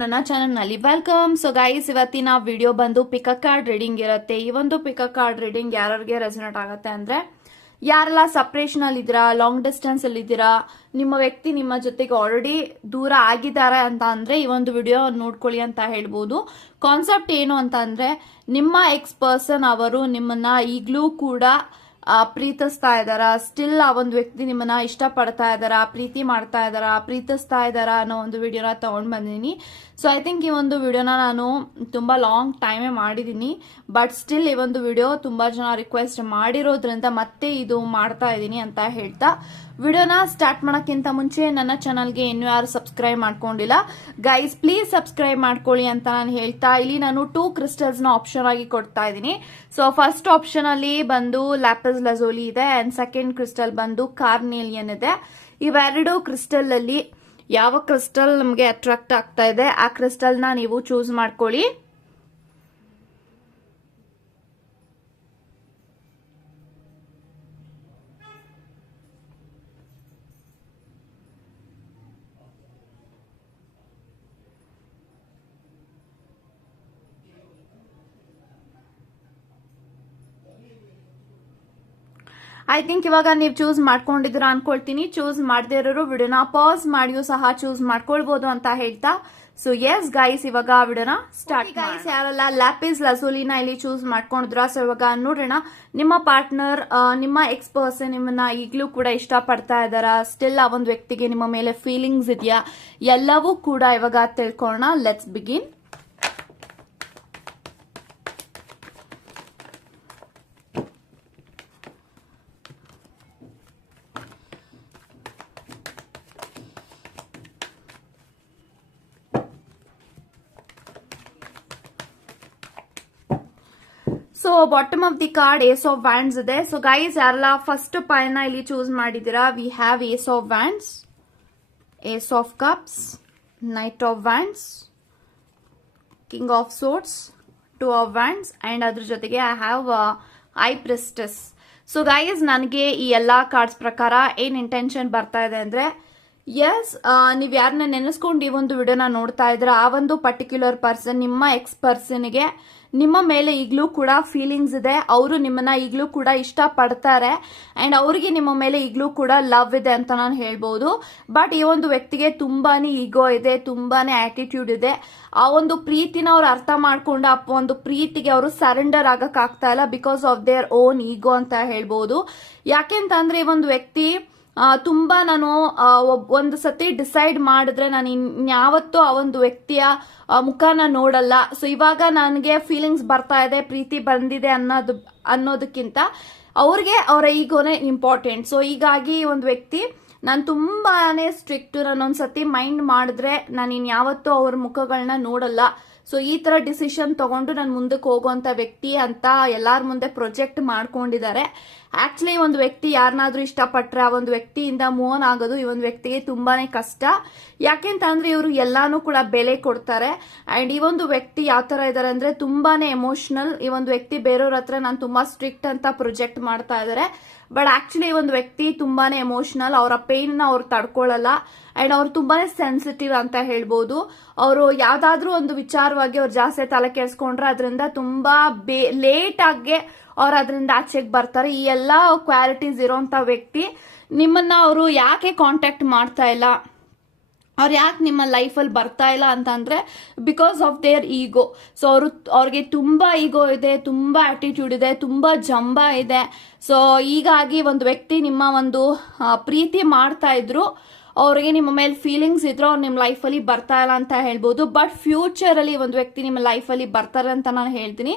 ನನ್ನ ಚಾನಲ್ನಲ್ಲಿ welcome. So guys ಇವತ್ತಿನ ವಿಡಿಯೋ ಬಂದು ಪಿಕಪ್ ಕಾರ್ಡ್ ರೀಡಿಂಗ್ ಇರುತ್ತೆ. ಈ ಒಂದು ಪಿಕಪ್ ಕಾರ್ಡ್ ರೀಡಿಂಗ್ ಯಾರಿಗೆ ರೆಸನೇಟ್ ಆಗುತ್ತೆ ಅಂದ್ರೆ, ಯಾರೆಲ್ಲ ಸಪ್ರೇಷನ್ ಇದ್ದೀರಾ ಲಾಂಗ್ ಡಿಸ್ಟೆನ್ಸ್ ಇದ್ದೀರಾ, ನಿಮ್ಮ ವ್ಯಕ್ತಿ ನಿಮ್ಮ ಜೊತೆಗೆ ಆಲ್ರೆಡಿ ದೂರ ಆಗಿದ್ದಾರೆ ಅಂತ ಅಂದರೆ ಈ ಒಂದು ವಿಡಿಯೋ ನೋಡ್ಕೊಳ್ಳಿ ಅಂತ ಹೇಳ್ಬೋದು. ಕಾನ್ಸೆಪ್ಟ್ ಏನು ಅಂತ ನಿಮ್ಮ ಎಕ್ಸ್ ಪರ್ಸನ್ ಅವರು ನಿಮ್ಮನ್ನ ಈಗಲೂ ಕೂಡ ಪ್ರೀತಿಸ್ತಾ ಇದ್ದಾರಾ? ಸ್ಟಿಲ್ ಆ ಒಂದು ವ್ಯಕ್ತಿ ನಿಮ್ಮನ್ನ ಇಷ್ಟಪಡ್ತಾ ಇದಾರ ಪ್ರೀತಿ ಮಾಡ್ತಾ ಇದ್ದಾರಾ? ಪ್ರೀತಿಸ್ತಾ ಇದ್ದಾರಾ ಅನ್ನೋ ಒಂದು ವಿಡಿಯೋನ ತಗೊಂಡ್ ಬಂದಿದ್ದೀನಿ. ಸೊ ಐ ಥಿಂಕ್ ಈ ಒಂದು ವಿಡಿಯೋನ ನಾನು ತುಂಬಾ ಲಾಂಗ್ ಟೈಮೇ ಮಾಡಿದ್ದೀನಿ. ಬಟ್ ಸ್ಟಿಲ್ ಈ ಒಂದು ವಿಡಿಯೋ ತುಂಬಾ ಜನ ರಿಕ್ವೆಸ್ಟ್ ಮಾಡಿರೋದ್ರಿಂದ ಮತ್ತೆ ಇದು ಮಾಡ್ತಾ ಇದ್ದೀನಿ ಅಂತ ಹೇಳ್ತಾ ವಿಡಿಯೋನ ಸ್ಟಾರ್ಟ್ ಮಾಡೋಕ್ಕಿಂತ ಮುಂಚೆ ನನ್ನ ಚಾನಲ್ಗೆ ಇನ್ನೂ ಯಾರು ಸಬ್ಸ್ಕ್ರೈಬ್ ಮಾಡ್ಕೊಂಡಿಲ್ಲ. ಗೈಸ್ ಪ್ಲೀಸ್ ಸಬ್ಸ್ಕ್ರೈಬ್ ಮಾಡ್ಕೊಳ್ಳಿ ಅಂತ ನಾನು ಹೇಳ್ತಾ ಇಲ್ಲಿ ನಾನು ಟೂ ಕ್ರಿಸ್ಟಲ್ಸ್ನ ಆಪ್ಷನ್ ಆಗಿ ಕೊಡ್ತಾ ಇದ್ದೀನಿ. ಸೊ ಫಸ್ಟ್ ಆಪ್ಷನ್ ಅಲ್ಲಿ ಬಂದು ಲ್ಯಾಪಸ್ ಲಜೋಲಿ ಇದೆ ಅಂಡ್ ಸೆಕೆಂಡ್ ಕ್ರಿಸ್ಟಲ್ ಬಂದು ಕಾರ್ನೇಲಿಯನ್ ಇದೆ. ಇವೆರಡು ಕ್ರಿಸ್ಟಲ್ ಅಲ್ಲಿ ಯಾವ ಕ್ರಿಸ್ಟಲ್ ನಮಗೆ ಅಟ್ರಾಕ್ಟ್ ಆಗ್ತಾ ಇದೆ, ಆ ಕ್ರಿಸ್ಟಲ್ನ ನೀವು ಚೂಸ್ ಮಾಡ್ಕೊಳ್ಳಿ. ಐ ಥಿಂಕ್ ಇವಾಗ ನೀವು ಚೂಸ್ ಮಾಡ್ಕೊಂಡಿದ್ರ ಅನ್ಕೊಳ್ತೀನಿ. ಚೂಸ್ ಮಾಡದೇ ಇರೋರು ವಿಡಿಯೋನ ಪಾಸ್ ಮಾಡಿಯೂ ಸಹ ಚೂಸ್ ಮಾಡ್ಕೊಳ್ಬಹುದು ಅಂತ ಹೇಳ್ತಾ. ಸೊ ಎಸ್ ಗೈಸ್ ಇವಾಗ ವಿಡಿಯೋನ ಸ್ಟಾರ್ಟ್ ಗೈಸ್ ಯಾರಲ್ಲ ಲ್ಯಾಪಿಸ್ ಲಸೋಲಿನ ಇಲ್ಲಿ ಚೂಸ್ ಮಾಡ್ಕೊಂಡಿದ್ರ? ಸೊ ಇವಾಗ ನೋಡೋಣ. ನಿಮ್ಮ ಪಾರ್ಟ್ನರ್ ನಿಮ್ಮ ಎಕ್ಸ್ ಪರ್ಸನ್ ನಿಮ್ಮನ್ನ ಈಗಲೂ ಕೂಡ ಇಷ್ಟ ಪಡ್ತಾ ಇದಾರ ಸ್ಟಿಲ್ ಆ ಒಂದು ವ್ಯಕ್ತಿಗೆ ನಿಮ್ಮ ಮೇಲೆ ಫೀಲಿಂಗ್ಸ್ ಇದೆಯಾ? ಎಲ್ಲವೂ ಕೂಡ ಇವಾಗ ತಿಳ್ಕೊಳ್ಳೋಣ. Let's begin so bottom of the card ace of wands ಇದೆ. ಸೊ ಗೈಸ್ ಯಾರೆಲ್ಲ ಫಸ್ಟ್ ಪಾಯನ್ನ ಇಲ್ಲಿ ಚೂಸ್ ಮಾಡಿದ್ದೀರಾ? We have ace of wands ace of cups knight of wands king of swords two of wands and ಅದ್ರ ಜೊತೆಗೆ I have high priestess so guys ನನಗೆ ಈ ಎಲ್ಲ ಕಾರ್ಡ್ಸ್ ಪ್ರಕಾರ ಏನು ಇಂಟೆನ್ಷನ್ ಬರ್ತಾ ಇದೆ ಅಂದ್ರೆ ಎಸ್ ನೀವು ಯಾರನ್ನ ನೆನೆಸ್ಕೊಂಡು ಈ ಒಂದು ವಿಡಿಯೋನ ನೋಡ್ತಾ ಇದ್ರ ಆ ಒಂದು ಪರ್ಟಿಕ್ಯುಲರ್ ಪರ್ಸನ್ ನಿಮ್ಮ ಎಕ್ಸ್ ಪರ್ಸನ್ಗೆ ನಿಮ್ಮ ಮೇಲೆ ಈಗಲೂ ಕೂಡ ಫೀಲಿಂಗ್ಸ್ ಇದೆ. ಅವರು ನಿಮ್ಮನ್ನ ಈಗಲೂ ಕೂಡ ಇಷ್ಟ ಪಡ್ತಾರೆ ಅಂಡ್ ಅವ್ರಿಗೆ ನಿಮ್ಮ ಮೇಲೆ ಈಗಲೂ ಕೂಡ ಲವ್ ಇದೆ ಅಂತ ನಾನು ಹೇಳ್ಬೋದು. ಬಟ್ ಈ ಒಂದು ವ್ಯಕ್ತಿಗೆ ತುಂಬಾನೇ ಈಗೋ ಇದೆ, ತುಂಬಾನೇ ಆಟಿಟ್ಯೂಡ್ ಇದೆ. ಆ ಒಂದು ಪ್ರೀತಿನ ಅವ್ರು ಅರ್ಥ ಮಾಡ್ಕೊಂಡು ಆ ಒಂದು ಪ್ರೀತಿಗೆ ಅವರು ಸರೆಂಡರ್ ಆಗಕ್ ಆಗ್ತಾ ಇಲ್ಲ because of their own ego ಅಂತ ಹೇಳ್ಬೋದು. ಯಾಕೆಂತಂದ್ರೆ ಈ ಒಂದು ವ್ಯಕ್ತಿ ತುಂಬಾ ನಾನು ಒಂದು ಸತಿ ಡಿಸೈಡ್ ಮಾಡಿದ್ರೆ ನಾನು ಇನ್ಯಾವತ್ತೂ ಆ ಒಂದು ವ್ಯಕ್ತಿಯ ಮುಖನ ನೋಡಲ್ಲ. ಸೊ ಇವಾಗ ನನಗೆ ಫೀಲಿಂಗ್ಸ್ ಬರ್ತಾ ಇದೆ, ಪ್ರೀತಿ ಬಂದಿದೆ ಅನ್ನೋದು, ಅನ್ನೋದಕ್ಕಿಂತ ಅವ್ರಿಗೆ ಅವರ ಈಗೋನೇ ಇಂಪಾರ್ಟೆಂಟ್ ಸೊ ಹೀಗಾಗಿ ಒಂದು ವ್ಯಕ್ತಿ ನಾನು ತುಂಬಾನೇ ಸ್ಟ್ರಿಕ್ಟ್ ನಾನು ಒಂದ್ಸತಿ ಮೈಂಡ್ ಮಾಡಿದ್ರೆ ನಾನು ಇನ್ಯಾವತ್ತೂ ಅವ್ರ ಮುಖಗಳನ್ನ ನೋಡಲ್ಲ. ಸೊ ಈ ತರ ಡಿಸಿಷನ್ ತಗೊಂಡು ನಾನು ಮುಂದಕ್ಕೆ ಹೋಗುವಂತ ವ್ಯಕ್ತಿ ಅಂತ ಎಲ್ಲಾರ ಮುಂದೆ ಪ್ರೊಜೆಕ್ಟ್ ಮಾಡ್ಕೊಂಡಿದ್ದಾರೆ. ಆಕ್ಚುಲಿ ಒಂದು ವ್ಯಕ್ತಿ ಯಾರನ್ನಾದ್ರೂ ಇಷ್ಟಪಟ್ರೆ ಆ ಒಂದು ವ್ಯಕ್ತಿಯಿಂದ ಮೋನ್ ಆಗೋದು ಈ ಒಂದು ವ್ಯಕ್ತಿಗೆ ತುಂಬಾನೇ ಕಷ್ಟ. ಯಾಕೆಂತಂದ್ರೆ ಇವರು ಎಲ್ಲಾನು ಕೂಡ ಬೆಲೆ ಕೊಡ್ತಾರೆ. ಅಂಡ್ ಈ ಒಂದು ವ್ಯಕ್ತಿ ಯಾವ ತರ ಇದಾರೆ ಅಂದ್ರೆ ತುಂಬಾನೇ ಎಮೋಷನಲ್ ಈ ಒಂದು ವ್ಯಕ್ತಿ ಬೇರೆಯವ್ರ ಹತ್ರ ನಾನು ತುಂಬಾ ಸ್ಟ್ರಿಕ್ಟ್ ಅಂತ ಪ್ರೊಜೆಕ್ಟ್ ಮಾಡ್ತಾ ಇದಾರೆ. ಬಟ್ ಆಕ್ಚುಲಿ ಒಂದು ವ್ಯಕ್ತಿ ತುಂಬಾನೇ ಎಮೋಷನಲ್ ಅವರ ಪೇನ್ನ ಅವ್ರು ತಡ್ಕೊಳ್ಳಲ್ಲ ಅಂಡ್ ಅವ್ರು ತುಂಬಾನೇ ಸೆನ್ಸಿಟಿವ್ ಅಂತ ಹೇಳ್ಬೋದು. ಅವರು ಯಾವ್ದಾದ್ರೂ ಒಂದು ವಿಚಾರವಾಗಿ ಅವ್ರು ಜಾಸ್ತಿ ತಲೆ ಕೆಡಿಸ್ಕೊಂಡ್ರೆ ಅದರಿಂದ ತುಂಬಾ ಲೇಟ್ ಆಗಿ ಅವ್ರು ಅದರಿಂದ ಆಚೆಗೆ ಬರ್ತಾರೆ. ಈ ಎಲ್ಲಾ ಕ್ವಾಲಿಟೀಸ್ ಇರೋಂತ ವ್ಯಕ್ತಿ ನಿಮ್ಮನ್ನ ಅವರು ಯಾಕೆ ಕಾಂಟ್ಯಾಕ್ಟ್ ಮಾಡ್ತಾ ಇಲ್ಲ? ಅವ್ರು ಯಾಕೆ ನಿಮ್ಮ ಲೈಫಲ್ಲಿ ಬರ್ತಾ ಇಲ್ಲ ಅಂತಂದ್ರೆ because of their ego so ಅವರು, ಅವ್ರಿಗೆ ತುಂಬ ಈಗೋ ಇದೆ, ತುಂಬ ಆ್ಯಟಿಟ್ಯೂಡ್ ಇದೆ, ತುಂಬ ಜಂಬ ಇದೆ. ಸೊ ಹೀಗಾಗಿ ಒಂದು ವ್ಯಕ್ತಿ ನಿಮ್ಮ ಒಂದು ಪ್ರೀತಿ ಮಾಡ್ತಾ ಇದ್ರು ಅವ್ರಿಗೆ ನಿಮ್ಮ ಮೇಲೆ ಫೀಲಿಂಗ್ಸ್ ಇದ್ರು ಅವ್ರು ನಿಮ್ಮ ಲೈಫಲ್ಲಿ ಬರ್ತಾ ಇಲ್ಲ ಅಂತ ಹೇಳ್ಬೋದು. ಬಟ್ ಫ್ಯೂಚರ್ ಅಲ್ಲಿ ಒಂದು ವ್ಯಕ್ತಿ ನಿಮ್ಮ ಲೈಫಲ್ಲಿ ಬರ್ತಾರೆ ಅಂತ ನಾನು ಹೇಳ್ತೀನಿ.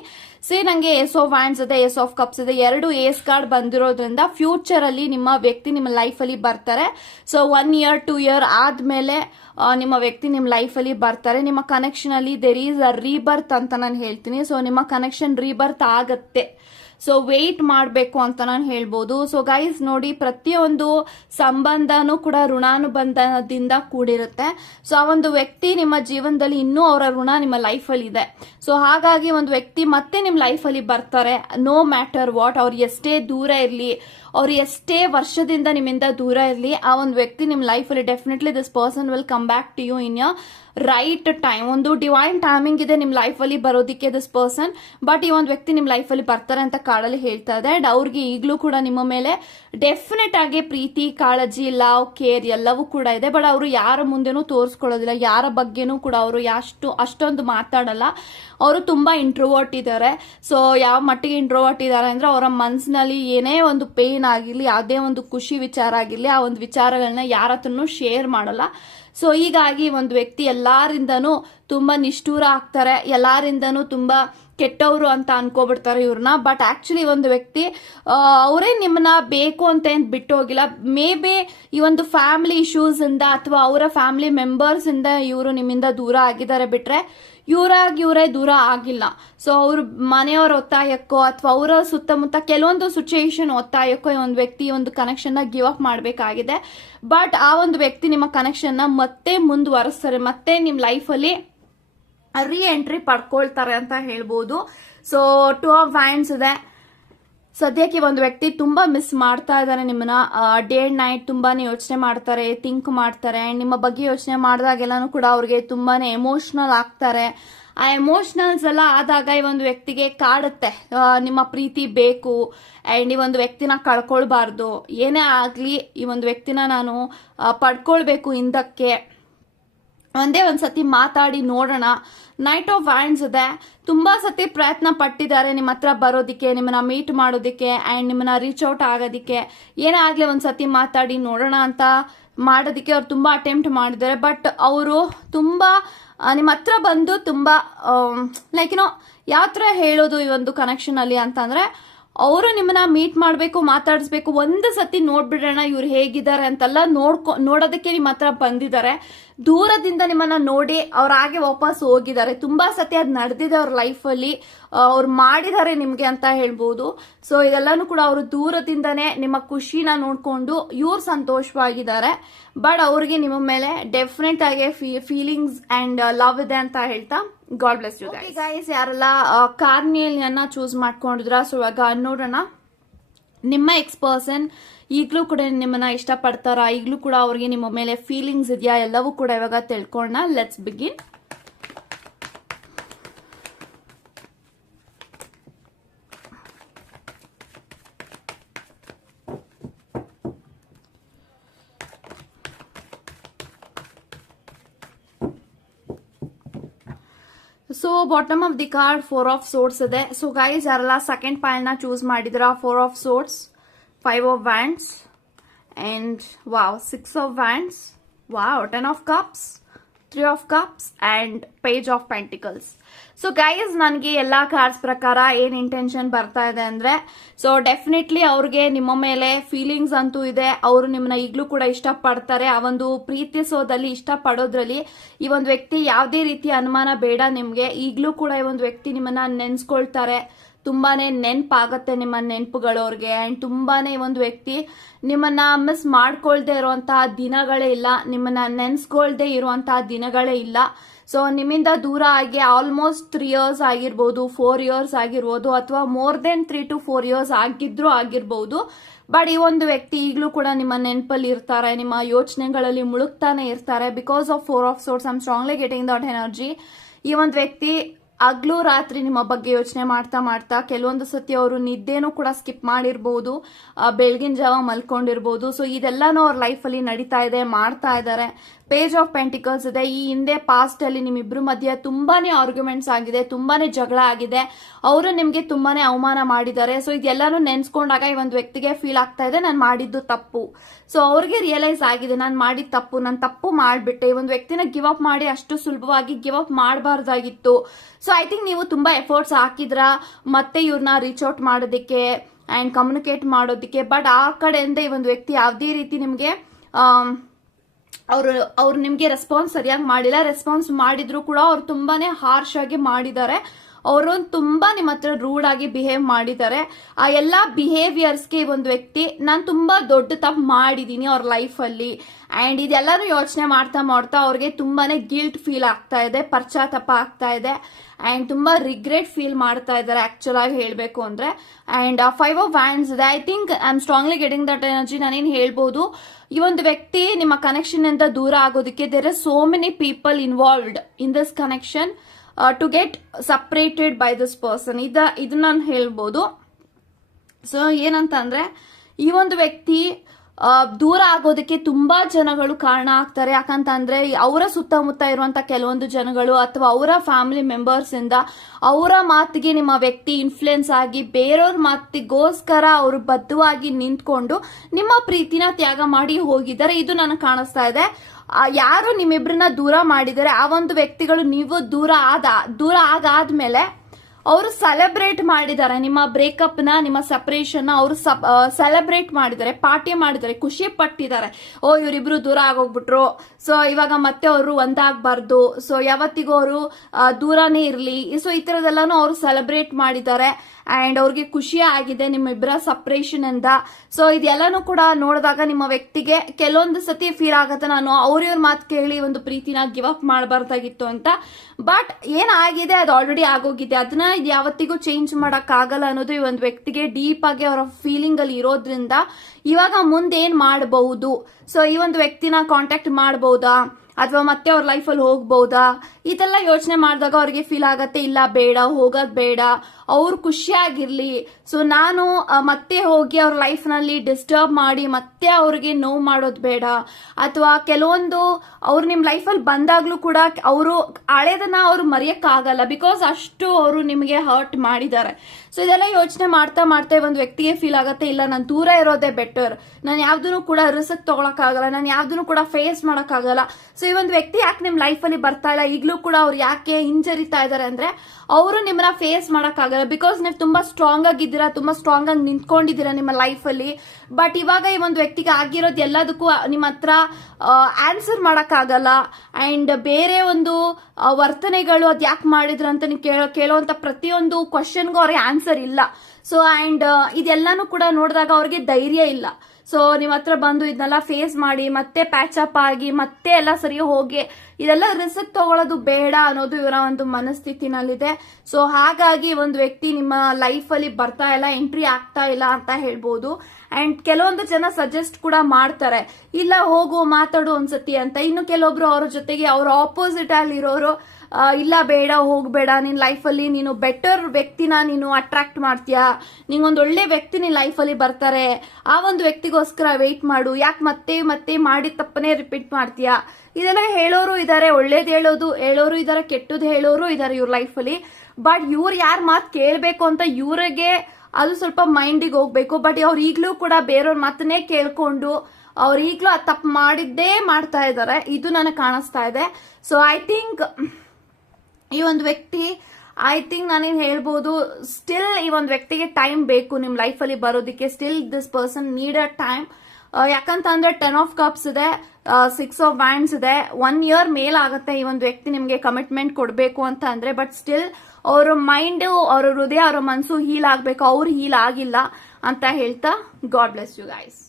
ಸೇ ನಂಗೆ ಎಸ್ ಆಫ್ ವ್ಯಾಂಡ್ಸ್ ಇದೆ ಎಸ್ ಆಫ್ ಕಪ್ಸ್ ಇದೆ. ಎರಡು ಏಸ್ ಕಾರ್ಡ್ ಬಂದಿರೋದ್ರಿಂದ ಫ್ಯೂಚರ್ ಅಲ್ಲಿ ನಿಮ್ಮ ವ್ಯಕ್ತಿ ನಿಮ್ಮ ಲೈಫಲ್ಲಿ ಬರ್ತಾರೆ. So one year two year ಆದ್ಮೇಲೆ ನಿಮ್ಮ ವ್ಯಕ್ತಿ ನಿಮ್ಮ ಲೈಫಲ್ಲಿ ಬರ್ತಾರೆ, ನಿಮ್ಮ ಕನೆಕ್ಷನ್ ಅಲ್ಲಿ ದೇರ್ ಈಸ್ ಅ ರೀಬರ್ತ್ ಅಂತ ನಾನು ಹೇಳ್ತೀನಿ. ಸೊ ನಿಮ್ಮ ಕನೆಕ್ಷನ್ ರೀಬರ್ತ್ ಆಗತ್ತೆ. ಸೊ ವೆಯ್ಟ್ ಮಾಡಬೇಕು ಅಂತ ನಾನು ಹೇಳ್ಬೋದು. ಸೊ ಗೈಸ್ ನೋಡಿ, ಪ್ರತಿಯೊಂದು ಸಂಬಂಧನೂ ಕೂಡ ಋಣಾನುಬಂಧದಿಂದ ಕೂಡಿರುತ್ತೆ. ಸೊ ಆ ಒಂದು ವ್ಯಕ್ತಿ ನಿಮ್ಮ ಜೀವನದಲ್ಲಿ ಇನ್ನೂ ಅವರ ಋಣ ನಿಮ್ಮ ಲೈಫಲ್ಲಿ ಇದೆ. ಸೊ ಹಾಗಾಗಿ ಒಂದು ವ್ಯಕ್ತಿ ಮತ್ತೆ ನಿಮ್ಮ ಲೈಫಲ್ಲಿ ಬರ್ತಾರೆ. ನೋ ಮ್ಯಾಟರ್ ವಾಟ್ ಅವ್ರು ಎಷ್ಟೇ ದೂರ ಇರಲಿ ಅವ್ರು ಎಷ್ಟೇ ವರ್ಷದಿಂದ ನಿಮ್ಮಿಂದ ದೂರ ಇರಲಿ ಆ ಒಂದು ವ್ಯಕ್ತಿ ನಿಮ್ಮ ಲೈಫಲ್ಲಿ definitely this person will come back to you in your right time ಒಂದು ಡಿವೈನ್ ಟೈಮಿಂಗ್ ಇದೆ ನಿಮ್ಮ ಲೈಫಲ್ಲಿ ಬರೋದಿಕ್ಕೆ ದಿಸ್ ಪರ್ಸನ್ ಬಟ್ ಈ ಒಂದು ವ್ಯಕ್ತಿ ನಿಮ್ಮ ಲೈಫಲ್ಲಿ ಬರ್ತಾರೆ ಅಂತ ಕಾಡಲ್ಲಿ ಹೇಳ್ತಾ ಇದೆ ಅಂಡ್ ಅವ್ರಿಗೆ ಈಗಲೂ ಕೂಡ ನಿಮ್ಮ ಮೇಲೆ ಡೆಫಿನೆಟ್ ಆಗಿ ಪ್ರೀತಿ ಕಾಳಜಿ ಲವ್ ಕೇರ್ ಎಲ್ಲವೂ ಕೂಡ ಇದೆ ಬಟ್ ಅವರು ಯಾರ ಮುಂದೆನೂ ತೋರಿಸ್ಕೊಳ್ಳೋದಿಲ್ಲ ಯಾರ ಬಗ್ಗೆನೂ ಕೂಡ ಅವರು ಅಷ್ಟು ಅಷ್ಟೊಂದು ಮಾತಾಡಲ್ಲ ಅವರು ತುಂಬಾ ಇಂಟ್ರೋವರ್ಟ್ ಇದ್ದಾರೆ ಸೊ ಯಾವ ಮಟ್ಟಿಗೆ ಇಂಟ್ರೋವರ್ಟ್ ಇದ್ದಾರೆ ಅಂದ್ರೆ ಅವರ ಮನಸ್ಸಿನಲ್ಲಿ ಏನೇ ಒಂದು ಪೇನ್ ಆಗಿರ್ಲಿ, ಯಾವುದೇ ಒಂದು ಖುಷಿ ವಿಚಾರ ಆಗಿರಲಿ, ಆ ಒಂದು ವಿಚಾರಗಳನ್ನ ಯಾರ ಹತ್ರನೂ ಶೇರ್ ಮಾಡಲ್ಲ. ಸೊ ಹೀಗಾಗಿ ಒಂದು ವ್ಯಕ್ತಿ ಎಲ್ಲಾರಿಂದನೂ ತುಂಬಾ ನಿಷ್ಠೂರ ಆಗ್ತಾರೆ, ಎಲ್ಲರಿಂದನೂ ತುಂಬಾ ಕೆಟ್ಟವರು ಅಂತ ಅನ್ಕೋಬಿಡ್ತಾರೆ ಇವ್ರನ್ನ. ಬಟ್ ಆಕ್ಚುಲಿ ಒಂದು ವ್ಯಕ್ತಿ ಅವರೇ ನಿಮ್ಮನ್ನ ಬೇಕು ಅಂತ ಏನ್ ಬಿಟ್ಟು ಹೋಗಿಲ್ಲ ಮೇ ಬಿ ಈ ಒಂದು ಫ್ಯಾಮಿಲಿ ಇಶ್ಯೂಸ್ ಇಂದ ಅಥವಾ ಅವರ ಫ್ಯಾಮಿಲಿ ಮೆಂಬರ್ಸ್ ಇಂದ ಇವರು ನಿಮ್ಮಿಂದ ದೂರ ಆಗಿದ್ದಾರೆ ಬಿಟ್ರೆ ಇವರಾಗಿ ಇವರೇ ದೂರ ಆಗಿಲ್ಲ. ಸೊ ಅವ್ರ ಮನೆಯವರ ಒತ್ತಾಯಕ್ಕೋ ಅಥವಾ ಅವರ ಸುತ್ತಮುತ್ತ ಕೆಲವೊಂದು ಸಿಚುಯೇಷನ್ ಒತ್ತಾಯಕ್ಕೋ ಒಂದು ವ್ಯಕ್ತಿ ಒಂದು ಕನೆಕ್ಷನ್ನ ಗಿವ್ ಅಪ್ ಮಾಡಬೇಕಾಗಿದೆ. ಬಟ್ ಆ ಒಂದು ವ್ಯಕ್ತಿ ನಿಮ್ಮ ಕನೆಕ್ಷನ್ನ ಮತ್ತೆ ಮುಂದುವರೆಸ್ತಾರೆ, ಮತ್ತೆ ನಿಮ್ಮ ಲೈಫಲ್ಲಿ ರೀ ಎಂಟ್ರಿ ಪಡ್ಕೊಳ್ತಾರೆ ಅಂತ ಹೇಳ್ಬೋದು. ಸೊ ಟು ಆಫ್ ವ್ಯಾಂಡ್ಸ್ ಇದೆ. ಸದ್ಯಕ್ಕೆ ಒಂದು ವ್ಯಕ್ತಿ ತುಂಬಾ ಮಿಸ್ ಮಾಡ್ತಾ ಇದ್ದಾರೆ ನಿಮ್ಮನ್ನ. ಡೇ ಅಂಡ್ ನೈಟ್ ತುಂಬಾನೇ ಯೋಚನೆ ಮಾಡ್ತಾರೆ ಥಿಂಕ್ ಮಾಡ್ತಾರೆ ಅಂಡ್ ನಿಮ್ಮ ಬಗ್ಗೆ ಯೋಚನೆ ಮಾಡಿದಾಗೆಲ್ಲಾನು ಕೂಡ ಅವ್ರಿಗೆ ತುಂಬಾನೇ ಎಮೋಷನಲ್ ಆಗ್ತಾರೆ. ಆ ಎಮೋಷನಲ್ಸ್ ಎಲ್ಲ ಆದಾಗ ಈ ಒಂದು ವ್ಯಕ್ತಿಗೆ ಕಾಡುತ್ತೆ. ನಿಮ್ಮ ಪ್ರೀತಿ ಬೇಕು ಅಂಡ್ ಈ ಒಂದು ವ್ಯಕ್ತಿನ ಕಳ್ಕೊಳ್ಬಾರ್ದು. ಏನೇ ಆಗ್ಲಿ ಈ ಒಂದು ವ್ಯಕ್ತಿನ ನಾನು ಪಡ್ಕೊಳ್ಬೇಕು ಹಿಂದಕ್ಕೆ. ಒಂದೇ ಒಂದ್ ಸತಿ ಮಾತಾಡಿ ನೋಡೋಣ. ನೈಟ್ ಆಫ್ ವ್ಯಾಂಡ್ಸ್ ಇದೆ. ತುಂಬಾ ಸತಿ ಪ್ರಯತ್ನ ಪಟ್ಟಿದ್ದಾರೆ ನಿಮ್ಮ ಹತ್ರ ಬರೋದಿಕ್ಕೆ, ನಿಮ್ಮನ್ನ ಮೀಟ್ ಮಾಡೋದಿಕ್ಕೆ ಅಂಡ್ ನಿಮ್ಮನ್ನ ರೀಚ್ ಔಟ್ ಆಗೋದಿಕ್ಕೆ. ಏನೇ ಆಗ್ಲಿ ಒಂದ್ ಸತಿ ಮಾತಾಡಿ ನೋಡೋಣ ಅಂತ ಮಾಡೋದಿಕ್ಕೆ ಅವ್ರು ತುಂಬಾ ಅಟೆಂಪ್ಟ್ ಮಾಡಿದ್ದಾರೆ. ಬಟ್ ಅವರು ತುಂಬಾ ನಿಮ್ಮ ಹತ್ರ ಬಂದು ತುಂಬಾ ಲೈಕ್ ಏನೋ ಯಾವ ಥರ ಹೇಳೋದು ಈ ಒಂದು ಕನೆಕ್ಷನ್ ಅಲ್ಲಿ ಅಂತಂದ್ರೆ ಅವರು ನಿಮ್ಮನ್ನ ಮೀಟ್ ಮಾಡಬೇಕು, ಮಾತಾಡಿಸ್ಬೇಕು, ಒಂದು ಸತಿ ನೋಡ್ಬಿಡೋಣ ಇವ್ರು ಹೇಗಿದ್ದಾರೆ ಅಂತೆಲ್ಲ ನೋಡ್ಕೊ, ನೋಡೋದಕ್ಕೆ ನಿಮ್ಮ ಹತ್ರ ಬಂದಿದ್ದಾರೆ. ದೂರದಿಂದ ನಿಮ್ಮನ್ನ ನೋಡಿ ಅವ್ರ ಹಾಗೆ ವಾಪಸ್ ಹೋಗಿದ್ದಾರೆ. ತುಂಬಾ ಸತಿ ಅದು ನಡೆದಿದೆ ಅವ್ರ ಲೈಫಲ್ಲಿ ಅವ್ರು ಮಾಡಿದ್ದಾರೆ ನಿಮಗೆ ಅಂತ ಹೇಳ್ಬೋದು. ಸೊ ಇದೆಲ್ಲಾನು ಕೂಡ ಅವರು ದೂರದಿಂದನೇ ನಿಮ್ಮ ಖುಷಿನ ನೋಡ್ಕೊಂಡು ಇವ್ರು ಸಂತೋಷವಾಗಿದ್ದಾರೆ. ಬಟ್ ಅವ್ರಿಗೆ ನಿಮ್ಮ ಮೇಲೆ ಡೆಫಿನೆಟ್ ಆಗಿ ಫೀಲಿಂಗ್ಸ್ ಅಂಡ್ ಲವ್ ಇದೆ ಅಂತ ಹೇಳ್ತಾ ಗಾಡ್ ಬ್ಲೆಸ್ ಯು ಗೈಸ್ ಯಾರೆಲ್ಲ ಕಾರ್ನಿಯಲ್ನ ಚೂಸ್ ಮಾಡ್ಕೊಂಡಿದ್ರ? ಸೊ ಇವಾಗ ನೋಡೋಣ. ನಿಮ್ಮ ಎಕ್ಸ್ ಪರ್ಸನ್ ಈಗಲೂ ಕೂಡ ನಿಮ್ಮನ್ನ ಇಷ್ಟಪಡ್ತಾರ? ಈಗಲೂ ಕೂಡ ಅವ್ರಿಗೆ ನಿಮ್ಮ ಮೇಲೆ ಫೀಲಿಂಗ್ಸ್ ಇದೆಯಾ? ಎಲ್ಲವೂ ಕೂಡ ಇವಾಗ ತಿಳ್ಕೊಳ್ಳೋಣ. Let's begin so bottom of the card four of swords ಇದೆ. ಸೊ ಗೈಸ್ ಯಾರೆಲ್ಲ ಸೆಕೆಂಡ್ನ ಚೂಸ್ ಮಾಡಿದ್ರ four of swords five of wands and wow six of wands wow ten of cups three of cups and page of pentacles so guys ನನಗೆ ಎಲ್ಲಾ cards ಪ್ರಕಾರ ಏನ್ intention ಬರ್ತಾ ಇದೆ ಅಂದ್ರೆ ಸೊ ಡೆಫಿನೆಟ್ಲಿ ಅವ್ರಿಗೆ ನಿಮ್ಮ ಮೇಲೆ ಫೀಲಿಂಗ್ಸ್ ಅಂತೂ ಇದೆ. ಅವರು ನಿಮ್ಮನ್ನ ಈಗಲೂ ಕೂಡ ಇಷ್ಟಪಡ್ತಾರೆ. ಆ ಒಂದು ಪ್ರೀತಿಸೋದಲ್ಲಿ ಇಷ್ಟಪಡೋದ್ರಲ್ಲಿ ಈ ಒಂದು ವ್ಯಕ್ತಿ ಯಾವುದೇ ರೀತಿ ಅನುಮಾನ ಬೇಡ ನಿಮ್ಗೆ. ಈಗಲೂ ಕೂಡ ಈ ಒಂದು ವ್ಯಕ್ತಿ ನಿಮ್ಮನ್ನ ನೆನ್ಸ್ಕೊಳ್ತಾರೆ. ತುಂಬಾನೇ ನೆನಪಾಗತ್ತೆ ನಿಮ್ಮ ನೆನಪುಗಳು ಅವ್ರಿಗೆ ಅಂಡ್ ತುಂಬಾನೇ ಒಂದು ವ್ಯಕ್ತಿ ನಿಮ್ಮನ್ನ ಮಿಸ್ ಮಾಡ್ಕೊಳ್ದೆ ಇರುವಂತಹ ದಿನಗಳೇ ಇಲ್ಲ, ನಿಮ್ಮನ್ನ ನೆನ್ಸ್ಕೊಳ್ದೆ ಇರುವಂತಹ ದಿನಗಳೇ ಇಲ್ಲ. ಸೊ ನಿಮ್ಮಿಂದ ದೂರ ಆಗಿ ಆಲ್ಮೋಸ್ಟ್ ತ್ರೀ ಇಯರ್ಸ್ ಆಗಿರ್ಬೋದು ಫೋರ್ ಇಯರ್ಸ್ ಆಗಿರ್ಬೋದು ಅಥವಾ more than three to four years ಆಗಿದ್ರು ಆಗಿರ್ಬೋದು. ಬಟ್ ಈ ಒಂದು ವ್ಯಕ್ತಿ ಈಗಲೂ ಕೂಡ ನಿಮ್ಮ ನೆನಪಲ್ಲಿ ಇರ್ತಾರೆ, ನಿಮ್ಮ ಯೋಚನೆಗಳಲ್ಲಿ ಮುಳುಗ್ತಾನೆ ಇರ್ತಾರೆ. Because of four of swords I'm strongly getting that energy ಈ ಒಂದು ವ್ಯಕ್ತಿ ಹಗ್ಲು ರಾತ್ರಿ ನಿಮ್ಮ ಬಗ್ಗೆ ಯೋಚನೆ ಮಾಡ್ತಾ ಮಾಡ್ತಾ ಕೆಲವೊಂದು ಸತಿ ಅವರು ನಿದ್ದೆನೂ ಕೂಡ ಸ್ಕಿಪ್ ಮಾಡಿರ್ಬೋದು ಬೆಳಗಿನ ಜಾವ ಮಲ್ಕೊಂಡಿರ್ಬೋದು. ಸೊ ಇದೆಲ್ಲಾನು ಅವ್ರ ಲೈಫಲ್ಲಿ ನಡೀತಾ ಇದೆ, ಮಾಡ್ತಾ ಇದ್ದಾರೆ. ಪೇಜ್ ಆಫ್ ಪೆಂಟಿಕಲ್ಸ್ ಇದೆ. ಈ ಹಿಂದೆ ಪಾಸ್ಟ್ ಅಲ್ಲಿ ನಿಮ್ಮಿಬ್ರು ಮಧ್ಯೆ ತುಂಬಾನೇ ಆರ್ಗ್ಯುಮೆಂಟ್ಸ್ ಆಗಿದೆ, ತುಂಬಾನೇ ಜಗಳ ಆಗಿದೆ. ಅವರು ನಿಮ್ಗೆ ತುಂಬಾನೇ ಅವಮಾನ ಮಾಡಿದ್ದಾರೆ. ಸೊ ಇದೆಲ್ಲಾನು ನೆನ್ಸ್ಕೊಂಡಾಗ ಈ ಒಂದು ವ್ಯಕ್ತಿಗೆ ಫೀಲ್ ಆಗ್ತಾ ಇದೆ, ನಾನು ಮಾಡಿದ್ದು ತಪ್ಪು. ಸೊ ಅವ್ರಿಗೆ ರಿಯಲೈಸ್ ಆಗಿದೆ, ನಾನು ಮಾಡಿದ ತಪ್ಪು, ನಾನು ತಪ್ಪು ಮಾಡಿಬಿಟ್ಟೆ. ಈ ಒಂದು ವ್ಯಕ್ತಿನ ಗಿವ್ ಅಪ್ ಮಾಡಿ ಅಷ್ಟು ಸುಲಭವಾಗಿ ಗಿವ್ ಅಪ್ ಮಾಡಬಾರ್ದಾಗಿತ್ತು. ಸೊ ಐ ಥಿಂಕ್ ನೀವು ತುಂಬಾ ಎಫರ್ಟ್ಸ್ ಹಾಕಿದ್ರ, ಮತ್ತೆ ಇವ್ರನ್ನ ರೀಚ್ ಔಟ್ ಮಾಡೋದಕ್ಕೆ ಅಂಡ್ ಕಮ್ಯುನಿಕೇಟ್ ಮಾಡೋದಕ್ಕೆ. ಬಟ್ ಆ ಕಡೆಯಿಂದ ಈ ಒಂದು ವ್ಯಕ್ತಿ ಯಾವುದೇ ರೀತಿ ನಿಮಗೆ ಅವರು ಅವ್ರು ನಿಮ್ಗೆ ರೆಸ್ಪಾನ್ಸ್ ಸರಿಯಾಗಿ ಮಾಡಿಲ್ಲ. ರೆಸ್ಪಾನ್ಸ್ ಮಾಡಿದ್ರು ಕೂಡ ಅವ್ರು ತುಂಬಾನೇ ಹಾರ್ಶ್ ಆಗಿ ಮಾಡಿದ್ದಾರೆ. ಅವರು ತುಂಬಾ ನಿಮ್ಮ ಹತ್ರ ರೂಡ್ ಆಗಿ ಬಿಹೇವ್ ಮಾಡಿದ್ದಾರೆ. ಆ ಎಲ್ಲಾ ಬಿಹೇವಿಯರ್ಸ್ಗೆ ಒಂದು ವ್ಯಕ್ತಿ, ನಾನು ತುಂಬಾ ದೊಡ್ಡ ತಪ್ಪು ಮಾಡಿದೀನಿ ಅವ್ರ ಲೈಫಲ್ಲಿ ಅಂಡ್ ಇದೆಲ್ಲಾನು ಯೋಚನೆ ಮಾಡ್ತಾ ಮಾಡ್ತಾ ಅವ್ರಿಗೆ ತುಂಬಾನೇ ಗಿಲ್ಟ್ ಫೀಲ್ ಆಗ್ತಾ ಇದೆ, ಪಶ್ಚಾತ್ತಾಪ ಆಗ್ತಾ ಇದೆ. ಅಂಡ್ ತುಂಬಾ ರಿಗ್ರೆಟ್ ಫೀಲ್ ಮಾಡ್ತಾ ಇದ್ದಾರೆ ಆಕ್ಚುಲ್ ಆಗಿ ಹೇಳಬೇಕು ಅಂದ್ರೆ. ಅಂಡ್ ಫೈವ್ ಆಫ್ ವ್ಯಾಂಡ್ಸ್ ಇದೆ. I think I am strongly getting that energy ನಾನೇನು ಹೇಳ್ಬೋದು, ಈ ಒಂದು ವ್ಯಕ್ತಿ ನಿಮ್ಮ ಕನೆಕ್ಷನ್ ಇಂದ ದೂರ ಆಗೋದಕ್ಕೆ there are so many people involved in this connection to get separated by this person ಇದ ಇದನ್ನ ನಾನು ಹೇಳ್ಬೋದು. ಸೊ ಏನಂತ ಅಂದ್ರೆ ಈ ಒಂದು ವ್ಯಕ್ತಿ ದೂರ ಆಗೋದಕ್ಕೆ ತುಂಬಾ ಜನಗಳು ಕಾರಣ ಆಗ್ತಾರೆ. ಯಾಕಂತ ಅಂದ್ರೆ ಅವರ ಸುತ್ತಮುತ್ತ ಇರುವಂತ ಕೆಲವೊಂದು ಜನಗಳು ಅಥವಾ ಅವರ ಫ್ಯಾಮಿಲಿ ಮೆಂಬರ್ಸ್ ಇಂದ ಅವರ ಮಾತಿಗೆ ನಿಮ್ಮ ವ್ಯಕ್ತಿ ಇನ್ಫ್ಲುಯೆನ್ಸ್ ಆಗಿ ಬೇರೆಯವ್ರ ಮಾತಿಗೋಸ್ಕರ ಅವರು ಬದ್ಧವಾಗಿ ನಿಂತ್ಕೊಂಡು ನಿಮ್ಮ ಪ್ರೀತಿನ ತ್ಯಾಗ ಮಾಡಿ ಹೋಗಿದ್ದಾರೆ. ಇದು ನನಗೆ ಕಾಣಿಸ್ತಾ ಇದೆ. ಯಾರು ನಿಮ್ಮಿಬ್ರನ್ನ ದೂರ ಮಾಡಿದರೆ ಆ ಒಂದು ವ್ಯಕ್ತಿಗಳು ನೀವು ದೂರ ಆದ, ದೂರ ಆಗಾದ್ಮೇಲೆ ಅವರು ಸೆಲೆಬ್ರೇಟ್ ಮಾಡಿದ್ದಾರೆ. ನಿಮ್ಮ ಬ್ರೇಕಪ್ನ ನಿಮ್ಮ ಸಪರೇಷನ್ ಅವರು ಸೆಲೆಬ್ರೇಟ್ ಮಾಡಿದ್ದಾರೆ, ಪಾರ್ಟಿ ಮಾಡಿದ್ದಾರೆ, ಖುಷಿ ಪಟ್ಟಿದ್ದಾರೆ. ಓ, ಇವರಿಬ್ರು ದೂರ ಆಗೋಗ್ಬಿಟ್ರು. ಸೊ ಇವಾಗ ಮತ್ತೆ ಅವರು ಒಂದಾಗಬಾರ್ದು. ಸೊ ಯಾವತ್ತಿಗೂ ಅವರು ದೂರನೇ ಇರಲಿ. ಸೊ ಈ ತರದೆಲ್ಲಾನು ಅವರು ಸೆಲೆಬ್ರೇಟ್ ಮಾಡಿದ್ದಾರೆ. ಅಂಡ್ ಅವ್ರಿಗೆ ಖುಷಿ ಆಗಿದೆ ನಿಮ್ಮಿಬ್ಬರ ಸಪ್ರೇಷನ್ ಅಂತ ಸೊ ಇದೆಲ್ಲಾನು ಕೂಡ ನೋಡಿದಾಗ ನಿಮ್ಮ ವ್ಯಕ್ತಿಗೆ ಕೆಲವೊಂದು ಸತಿ ಫೀಲ್ ಆಗತ್ತೆ. ನಾನು ಅವ್ರಿವ್ರ ಮಾತು ಕೇಳಿ ಒಂದು ಪ್ರೀತಿನ ಗಿವ್ ಅಪ್ ಮಾಡಬಾರ್ದಾಗಿತ್ತು ಅಂತ. ಬಟ್ ಏನಾಗಿದೆ? ಅದು ಆಲ್ರೆಡಿ ಆಗೋಗಿದೆ. ಅದನ್ನ ಇದು ಯಾವತ್ತಿಗೂ ಚೇಂಜ್ ಮಾಡೋಕ್ಕಾಗಲ್ಲ ಅನ್ನೋದು ಈ ಒಂದು ವ್ಯಕ್ತಿಗೆ ಡೀಪ್ ಆಗಿ ಅವರ ಫೀಲಿಂಗ್ ಅಲ್ಲಿ ಇರೋದ್ರಿಂದ ಇವಾಗ ಮುಂದೆ ಏನ್ ಮಾಡಬಹುದು ಸೊ ಈ ಒಂದು ವ್ಯಕ್ತಿನ ಕಾಂಟ್ಯಾಕ್ಟ್ ಮಾಡಬಹುದಾ ಅಥವಾ ಮತ್ತೆ ಅವ್ರ ಲೈಫಲ್ಲಿ ಹೋಗ್ಬಹುದಾ ಇದೆಲ್ಲ ಯೋಚನೆ ಮಾಡಿದಾಗ ಅವ್ರಿಗೆ ಫೀಲ್ ಆಗತ್ತೆ, ಇಲ್ಲ ಬೇಡ, ಹೋಗೋದ್ ಬೇಡ, ಅವ್ರು ಖುಷಿಯಾಗಿರ್ಲಿ. ಸೊ ನಾನು ಮತ್ತೆ ಹೋಗಿ ಅವ್ರ ಲೈಫ್ನಲ್ಲಿ ಡಿಸ್ಟರ್ಬ್ ಮಾಡಿ ಮತ್ತೆ ಅವ್ರಿಗೆ ನೋವು ಮಾಡೋದು ಬೇಡ. ಅಥವಾ ಕೆಲವೊಂದು ಅವ್ರು ನಿಮ್ ಲೈಫಲ್ಲಿ ಬಂದಾಗ್ಲೂ ಕೂಡ ಅವರು ಹಳೇದನ್ನ ಅವ್ರು ಮರೆಯಕ್ಕಾಗಲ್ಲ ಬಿಕಾಸ್ ಅಷ್ಟು ಅವರು ನಿಮಗೆ ಹರ್ಟ್ ಮಾಡಿದ್ದಾರೆ. ಸೊ ಇದೆಲ್ಲ ಯೋಚನೆ ಮಾಡ್ತಾ ಮಾಡ್ತಾ ಒಂದು ವ್ಯಕ್ತಿಗೆ ಫೀಲ್ ಆಗತ್ತೆ, ಇಲ್ಲ ನಾನು ದೂರ ಇರೋದೇ ಬೆಟರ್ ನಾನು ಯಾವ್ದನ್ನು ಕೂಡ ರಿಸ್ಕ್ ತಗೊಳಕ್ಕಾಗಲ್ಲ, ನಾನು ಯಾವ್ದನ್ನು ಕೂಡ ಫೇಸ್ ಮಾಡಕ್ಕಾಗಲ್ಲ. ಸೊ ಈ ಒಂದು ವ್ಯಕ್ತಿ ಯಾಕೆ ನಿಮ್ ಲೈಫಲ್ಲಿ ಬರ್ತಾ ಇಲ್ಲ? ಈಗಲೂ ಕೂಡ ಅವ್ರು ಯಾಕೆ ಹಿಂಜರಿತಾ ಇದಾರೆ ಅಂದ್ರೆ ಅವರು ನಿಮ್ಮನ್ನ ಫೇಸ್ ಮಾಡಕ್ಕಾಗಲ್ಲ. ಬಿಕಾಸ್ ನೀವು ತುಂಬಾ ಸ್ಟ್ರಾಂಗ್ ಆಗಿದ್ದೀರಾ, ತುಂಬಾ ಸ್ಟ್ರಾಂಗ್ ಆಗಿ ನಿಂತ್ಕೊಂಡಿದ್ದೀರಾ ನಿಮ್ಮ ಲೈಫಲ್ಲಿ ಬಟ್ ಇವಾಗ ಈ ಒಂದು ವ್ಯಕ್ತಿಗೆ ಆಗಿರೋದು ಎಲ್ಲದಕ್ಕೂ ನಿಮ್ಮ ಹತ್ರ ಆನ್ಸರ್ ಮಾಡಕ್ಕಾಗಲ್ಲ. ಅಂಡ್ ಬೇರೆ ಒಂದು ವರ್ತನೆಗಳು ಅದ್ ಯಾಕೆ ಮಾಡಿದ್ರು ಅಂತ ನೀವು ಕೇಳೋ, ಕೇಳೋಂತ ಪ್ರತಿಯೊಂದು ಕ್ವಶನ್ಗೂ ಅವ್ರಿಗೆ ಆನ್ಸರ್ ಇಲ್ಲ. ಸೊ ಅಂಡ್ ಇದೆಲ್ಲಾನು ಕೂಡ ನೋಡಿದಾಗ ಅವ್ರಿಗೆ ಧೈರ್ಯ ಇಲ್ಲ. ಸೊ ನಿಮ್ಮ ಹತ್ರ ಬಂದು ಇದನ್ನೆಲ್ಲ ಫೇಸ್ ಮಾಡಿ, ಮತ್ತೆ ಪ್ಯಾಚ್ ಅಪ್ ಆಗಿ, ಮತ್ತೆ ಎಲ್ಲ ಸರಿ ಹೋಗಿ, ಇದೆಲ್ಲ ರಿಸ್ಕ್ ತಗೊಳ್ಳೋದು ಬೇಡ ಅನ್ನೋದು ಇವರ ಒಂದು ಮನಸ್ಥಿತಿನಲ್ಲಿದೆ. ಸೊ ಹಾಗಾಗಿ ಒಂದು ವ್ಯಕ್ತಿ ನಿಮ್ಮ ಲೈಫಲ್ಲಿ ಬರ್ತಾ ಇಲ್ಲ ಎಂಟ್ರಿ ಆಗ್ತಾ ಇಲ್ಲ ಅಂತ ಹೇಳ್ಬೋದು. ಅಂಡ್ ಕೆಲವೊಂದು ಜನ ಸಜೆಸ್ಟ್ ಕೂಡ ಮಾಡ್ತಾರೆ. ಇಲ್ಲ, ಹೋಗು, ಮಾತಾಡು ಒಂದ್ಸತಿ ಅಂತ. ಇನ್ನು ಕೆಲವೊಬ್ರು ಅವ್ರ ಜೊತೆಗೆ ಅವ್ರ ಆಪೋಸಿಟ್ ಅಲ್ಲಿ ಇರೋರು ಇಲ್ಲ ಬೇಡ, ಹೋಗ್ಬೇಡ, ನಿನ್ ಲೈಫಲ್ಲಿ ನೀನು ಬೆಟರ್ ವ್ಯಕ್ತಿನ ನೀನು ಅಟ್ರಾಕ್ಟ್ ಮಾಡ್ತೀಯಾ? ನಿಂಗೊಂದು ಒಳ್ಳೆ ವ್ಯಕ್ತಿ ನಿನ್ ಲೈಫಲ್ಲಿ ಬರ್ತಾರೆ. ಆ ಒಂದು ವ್ಯಕ್ತಿಗೋಸ್ಕರ ವೆಯ್ಟ್ ಮಾಡು. ಯಾಕೆ ಮತ್ತೆ ಮತ್ತೆ ಮಾಡಿ ತಪ್ಪನೇ ರಿಪೀಟ್ ಮಾಡ್ತೀಯಾ? ಇದೆಲ್ಲ ಹೇಳೋರು ಇದಾರೆ, ಒಳ್ಳೇದು ಹೇಳೋದು ಹೇಳೋರು ಇದಾರೆ ಕೆಟ್ಟದ್ದು ಹೇಳೋರು ಇದಾರೆ ಇವ್ರ ಲೈಫಲ್ಲಿ ಬಟ್ ಇವ್ರು ಯಾರ ಮಾತು ಕೇಳಬೇಕು ಅಂತ ಇವ್ರಿಗೆ ಅದು ಸ್ವಲ್ಪ ಮೈಂಡಿಗೆ ಹೋಗ್ಬೇಕು. ಬಟ್ ಅವ್ರು ಈಗಲೂ ಕೂಡ ಬೇರೆಯವ್ರ ಮಾತನ್ನೇ ಕೇಳ್ಕೊಂಡು ಅವ್ರು ಈಗಲೂ ತಪ್ಪು ಮಾಡಿದ್ದೇ ಮಾಡ್ತಾ ಇದ್ದಾರೆ ಇದು ನನಗೆ ಕಾಣಿಸ್ತಾ ಇದೆ. ಸೊ ಐ ಥಿಂಕ್ ಈ ಒಂದು ವ್ಯಕ್ತಿ ಐ ಥಿಂಕ್ ನಾನೇನು ಹೇಳ್ಬೋದು ಸ್ಟಿಲ್ ಈ ಒಂದು ವ್ಯಕ್ತಿಗೆ ಟೈಮ್ ಬೇಕು ನಿಮ್ಮ ಲೈಫಲ್ಲಿ ಬರೋದಕ್ಕೆ. Still this person need a time ಯಾಕಂತ ಅಂದ್ರೆ ಟೆನ್ ಆಫ್ ಕಪ್ಸ್ ಇದೆ ಸಿಕ್ಸ್ ಆಫ್ ವ್ಯಾಂಡ್ಸ್ ಇದೆ. ಒನ್ ಇಯರ್ ಮೇಲಾಗುತ್ತೆ ಈ ಒಂದು ವ್ಯಕ್ತಿ ನಿಮಗೆ ಕಮಿಟ್ಮೆಂಟ್ ಕೊಡಬೇಕು ಅಂತ ಅಂದ್ರೆ ಬಟ್ ಸ್ಟಿಲ್ ಅವರ ಮೈಂಡ್ ಅವರ ಹೃದಯ, ಅವರ ಮನಸ್ಸು ಹೀಲ್ ಆಗಬೇಕು. ಅವ್ರು ಹೀಲ್ ಆಗಿಲ್ಲ ಅಂತ ಹೇಳ್ತಾ ಗಾಡ್ ಬ್ಲೆಸ್ ಯು ಗೈಸ್